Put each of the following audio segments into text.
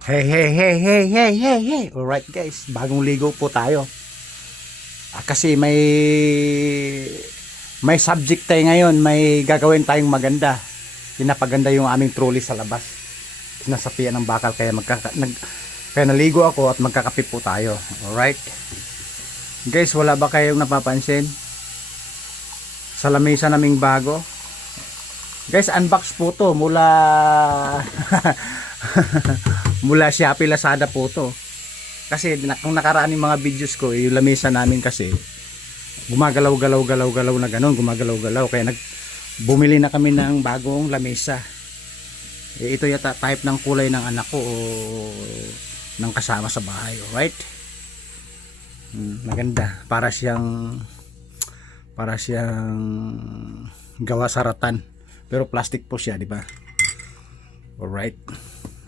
Hey, hey, hey, hey, hey, hey, hey. Alright guys, bagong ligo po tayo. Kasi may subject tayo ngayon, may gagawin tayong maganda. Pinapaganda yung aming trolley sa labas. Sinasapian ng bakal kaya kaya naligo ako at magkakape po tayo. Alright. Guys, wala ba kayong napapansin? Sa lamesa naming bago. Guys, unbox po to mula mula Shopee, Lazada po to. Kasi kung nakaraan yung mga videos ko, yung lamesa namin kasi gumagalaw-galaw na ganun, gumagalaw-galaw. Kaya bumili na kami ng bagong lamesa. Ito yata type ng kulay ng anak ko o ng kasama sa bahay. Alright? Maganda. Para siyang gawa sa ratan. Pero plastic po siya, di ba? Alright.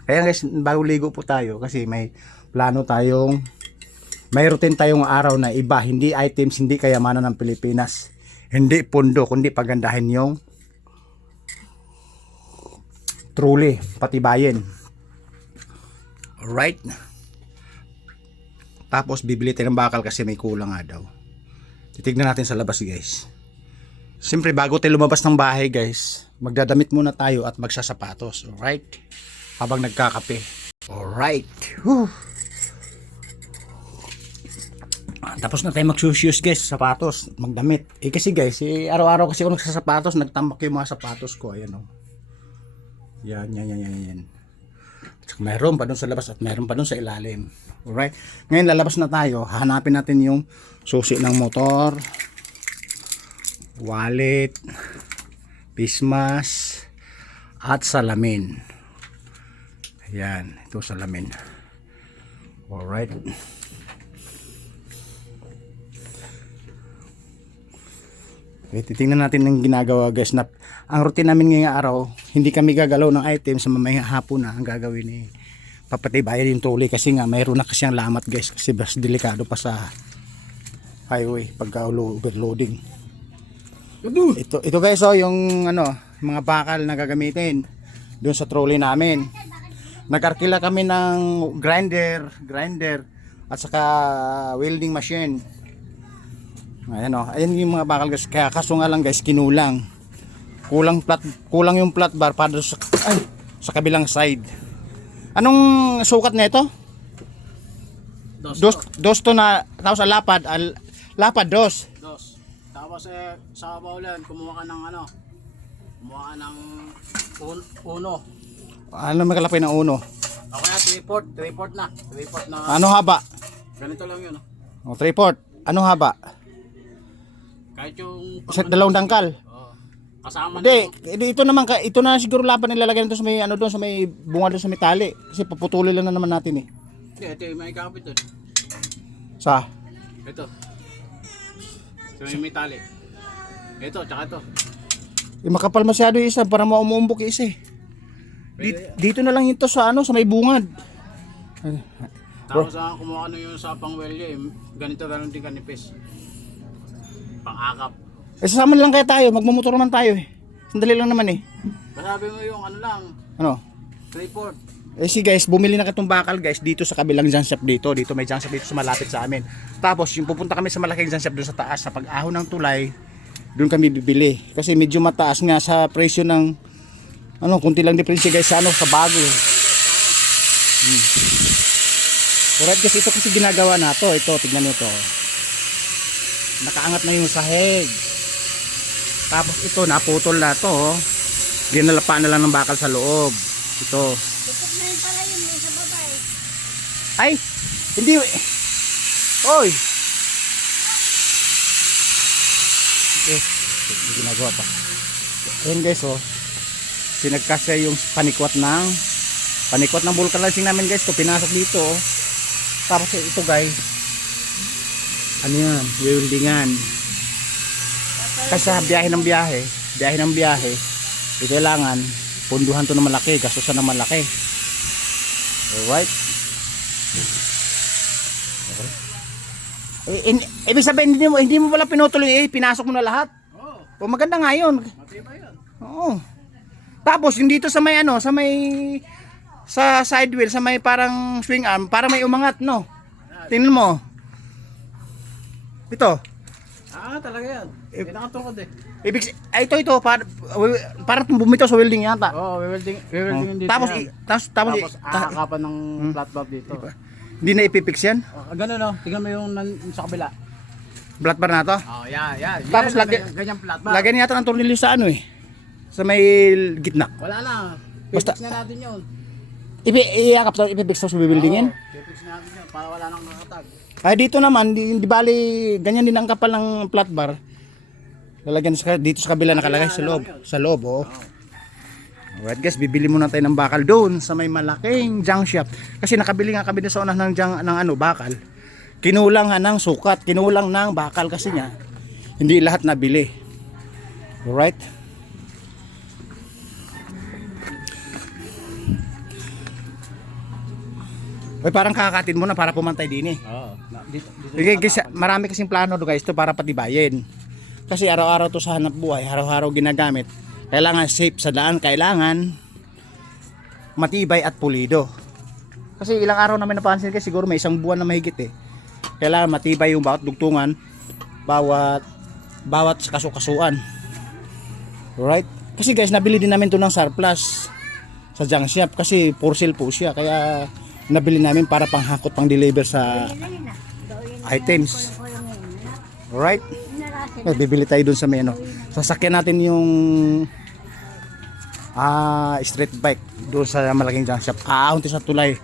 Kaya guys, bago ligo po tayo kasi may plano tayong, may routine tayong araw na iba, hindi items, hindi kayamanan ng Pilipinas, hindi pundo, kundi pagandahin yung truly, patibayin. Alright. Tapos bibili tayo ng bakal kasi may kulang nga daw. Titignan natin sa labas guys. Siyempre bago tayo lumabas ng bahay guys, magdadamit muna tayo at magsasapatos. Alright. Habang nagkakape. Alright. Whew. Tapos na tayo magsusyus guys, sapatos, magdamit. Kasi guys, araw-araw kasi ako nagsasapatos, nagtambak yung mga sapatos ko. Ayan o. Yan. At mayroon pa dun sa labas at mayroon pa dun sa ilalim. Alright. Ngayon lalabas na tayo. Hanapin natin yung susi ng motor, wallet, pismas, at salamin. Ayan, ito salamin. Alright. Okay, titingnan natin ng ginagawa guys. Ang routine namin ngayong araw, hindi kami gagalaw ng item sa mamayang hapon na ang gagawin ni papatibayan yung tuloy kasi nga mayroon na kasi ang lamat guys kasi mas delikado pa sa highway pagka overloading. Ito guys yung mga bakal na gagamitin doon sa trolley namin. Nag-arkila kami ng grinder at saka welding machine. Ayan yung mga bakal guys. Kaya kaso nga lang guys, kinulang. Kulang yung flat bar para sa kabilang side. Anong sukat nito? Dos to na tapos lapad dos. Tapos sa bawlan kumuha ka ng uno. Ano may kalapay ng uno? O kaya 3/4 na. 3/4 na. Ano haba? Ganito lang yun. O 3/4. Ano haba? Kahit yung Isa dalawang dangkal. kasama Hindi, na ito naman ito na siguro laban nilalagay nito sa may doon sa may bunga doon sa may tali kasi paputulin lang na naman natin eh. Ito yung may kapit doon. Sa Ito. So may tali. Ito, tsaka ito. makapal masyado yung isa para maumumbok yung isa eh. Dito na lang ito sa sa may bungad. Tapos kumuha yung sa pangwelye, ganun din kanipis. Pang-akap. Sasama lang kaya tayo, magmumotor naman tayo eh. Sandali lang naman eh. Masabi mo yung Ano? 3/4. Si guys, bumili na katong bakal guys dito sa kabilang junk shop dito. Dito may junk shop dito sa malapit sa amin. Tapos yung pupunta kami sa malaking junk shop doon sa taas sa pag-ahon ng tulay, doon kami bibili. Kasi medyo mataas nga sa presyo ng kunti lang diferensya guys sa sa bago. Alright guys, ito kasi ginagawa na to. Ito, tignan nyo to. Nakaangat na yung sahig. Tapos ito, naputol na to. Ginalapa na lang ng bakal sa loob. Ito. Ay, hindi. Oy. Ginagawa pa. Ayan guys, pinagkasya yung panikwat ng vulcanizing namin guys. Ito, pinasok dito. Tapos ito guys. Ano yan? Weldingan. Kasi sa biyahe ng biyahe, kailangan punduhan to na malaki, gastusan na malaki. Alright. Ibig sabihin hindi mo pala pinutuloy pinasok mo na lahat. O maganda nga yun. Matibay yan. Oo. Tapos yung dito sa may Sa side wheel, sa may parang swing arm, parang may umangat, no? Tingnan mo. Ito. Talaga yan. Pinakatungkod eh. Ito, parang bumitaw sa welding yata. Oo, welding dito Tapos, yan. tapos, Aakapan ng flat bar dito. hindi na ipipix yan. Ganun no, tingnan mo yung sa kabila. Flat bar na to. Yeah. Tapos Ganyan flat bar. Lagyan yata ng tornilyo sa ano eh. Sa may gitna. Wala na. Basta- Pipix na natin yun. Iyakap to, ipipix to sa buildingin. Pipix na natin yun para wala nang nakatag. Ay dito naman, di bali, ganyan din ang kapal ng flat bar. Lalagyan dito sa kabila nakalagay sa loob. Sa loob, oh. Alright guys, bibili muna tayo ng bakal doon sa may malaking junk shop. Kasi nakabili nga kami sa unah ng bakal. Kinulang nga ng sukat, kinulang ng bakal kasi nga hindi lahat nabili. Alright? Ay, parang kakatin mo na para pumantay din eh. Oo. Dito Okay, guys, marami kasing plano do guys to para patibayin. Kasi araw-araw to sa hanap buhay, araw-araw ginagamit. Kailangan safe sa daan, kailangan matibay at pulido. Kasi ilang araw namin napansin kasi siguro may isang buwan na mahigit eh. Kailangan matibay yung bawat dugtungan, bawat kasukasuan. Alright? Kasi guys, nabili din namin to ng surplus sa junk shop kasi for sale po siya. Kaya nabili namin para panghakot, pang deliver sa items. Alright? Bibili tayo dun sa may ano. Sasakyan natin yung street bike doon sa malaking junk shop. Aahon sa tulay.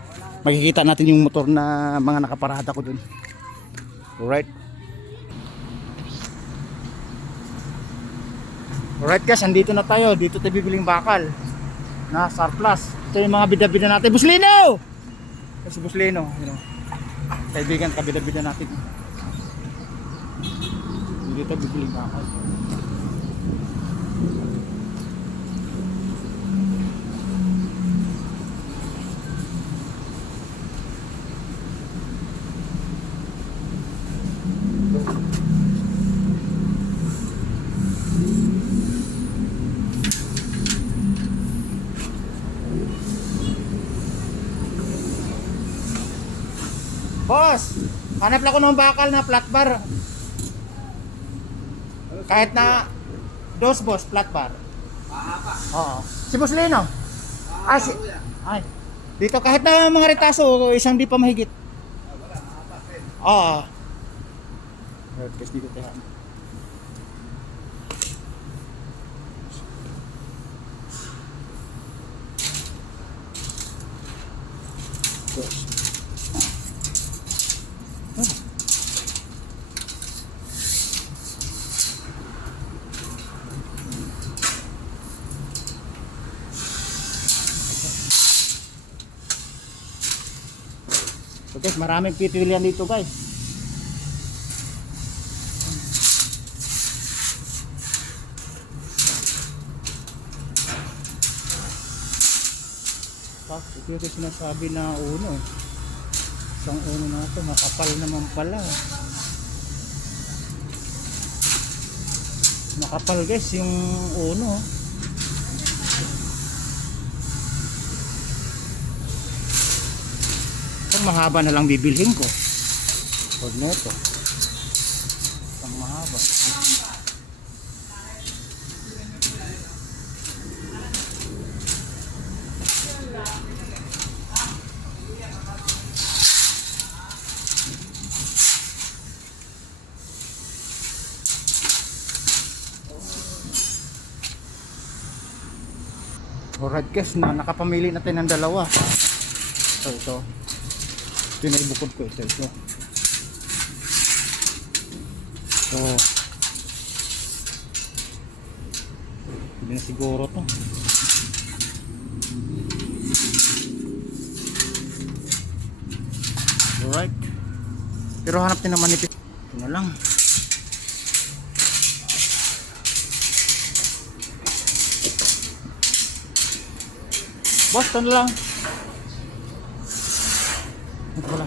Makikita natin yung motor na mga nakaparada ko dun. Alright? Alright guys, andito na tayo. Dito tayo bibiling bakal na surplus. Ito yung mga bida-bida natin. Buslino! Kasi Buslino, you know, kaibigan, kabida-bida natin. Dito bibiling bakal. Boss, hanap lang ko ng bakal na flat bar. Kahit na dos boss, flat bar. Oo. Si Boss Lino? Ay. Dito kahit na mga retaso, isang di pa mahigit. Oo. Kasi dito tayo. So guys, maraming pipilian dito guys. Ito yung sinasabi na uno. Isang uno na ito, makapal naman pala. Makapal guys yung uno. Mahaba na lang bibilhin ko. Huwag na ito. Ang mahaba. Alright guys, nakapamili natin ng dalawa. Ito. Ito na ibukod ko ito. So hindi na siguro to. Alright, pero hanap din naman ito. Ito na lang. Boss, ito na lang. Ito pala.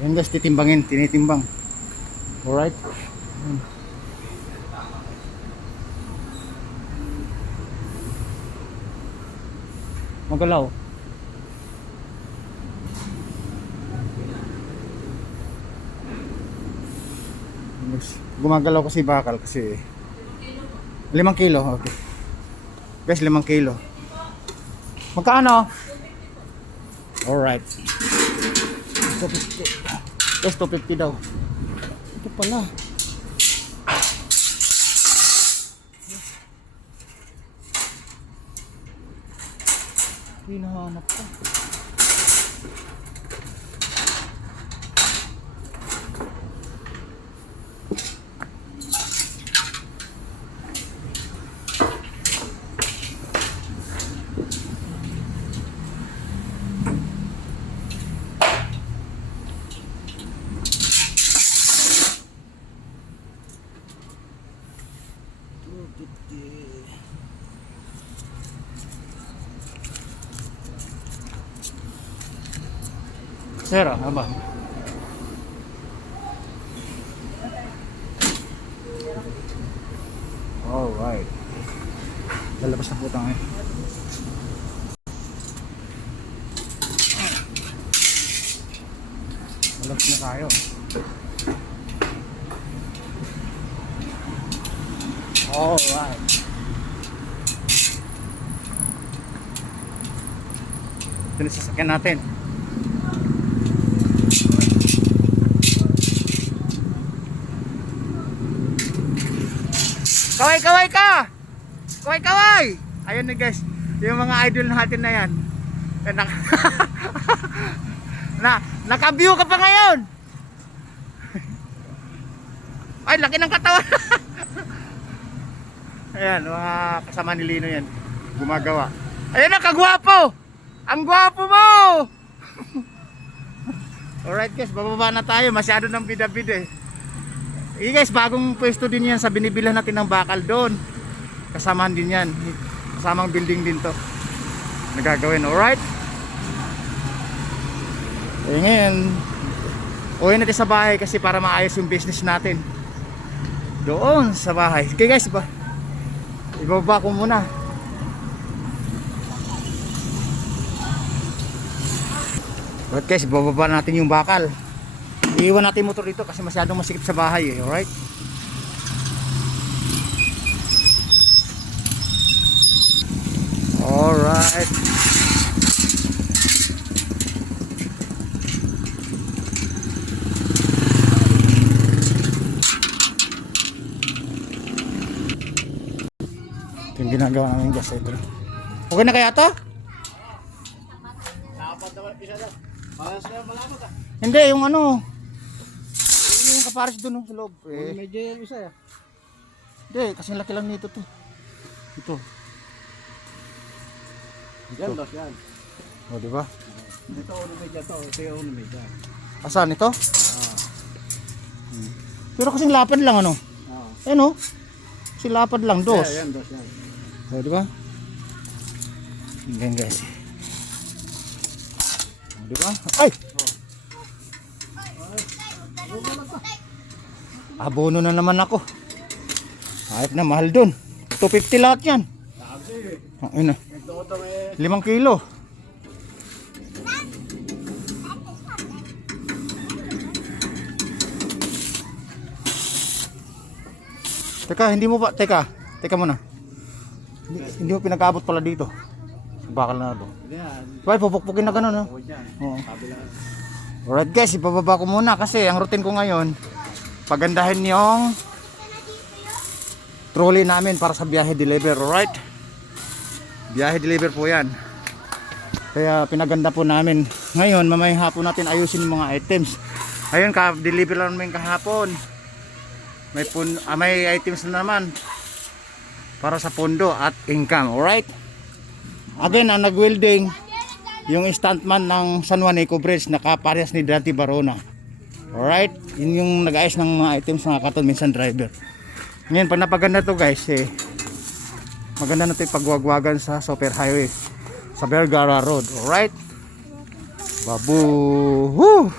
Ayan guys, tinitimbang. Alright. Magalaw. Gumagalaw kasi bakal kasi 5 kilo. Okay. Guys, 5 kilo. Magkano? Alright. 250. Guys, 250 daw. Ito pala. Hinahanap ko. Sera, apa? Alright. Lalabas na po tayo. Lalabas na tayo. Alright. Ito na sasakyan natin. Kaway ka! Kaway! Ayun na guys, yung mga idol natin na yan. Naka-view ka pa ngayon! Ay, laki ng katawan! Ayan, mga kasama ni Lino yan. Gumagawa. Ayan na, kagwapo! Ang gwapo mo! Alright guys, bababa na tayo. Masyado ng bida-bida eh. Guys, bagong pwesto din yan sa binibilan natin ng bakal doon. Kasamaan din yan. Kasamang building din to. Nagagawin, alright? Ngayon, uwi natin sa bahay kasi para maayos yung business natin. Doon sa bahay. Okay guys, ibaba ko muna. Alright guys, bababa natin yung bakal. Iiwan natin motor dito kasi masyadong masikip sa bahay eh, alright? Alright. Ito yung ginagawa namin guys, ito. Okay na kaya to? Dapat naman isa lang. Paras na malaman ka. Hindi, yung ano. Yung kapares doon sa loob. Medyo yan isa ya. Hindi, kasi laki lang nito to. Ito. Yan, dos yan. O, diba? Ito uno medya to. Ito yung uno medya. Asan ito? Pero kasing lapad lang ano. Ano? Kasi lapad lang, dos. Yan, dos yan. O, diba? Yan guys. O, diba? Ay! Abono na naman ako. Kahit na mahal dun. 250 lahat yan. Ayun na. 5 kilo. Teka, hindi mo ba? Teka muna. Hindi mo pinag-abot pala dito. Bakal na doon. Why, pupukpukin na gano'n, no? Oo. Alright guys, ipababa ko muna kasi ang routine ko ngayon, pagandahin yung trolley namin para sa biyahe deliver, alright? Biyahe deliver po yan. Kaya pinaganda po namin. Ngayon, mamayang hapon natin ayusin yung mga items. Ayun, ka-deliver lang namin kahapon. May items na naman para sa pondo at income, alright? Again, ang nag-welding yung stuntman ng San Juan Eco Bridge, nakaparehas ni Dante Barona. Alright, yun yung nag-ayos ng mga items ng katon minsan driver. Ngayon, pag napaganda to guys, maganda na ito yung pagwagwagan sa Super Highway sa Vergara Road. Alright, babu. Woo!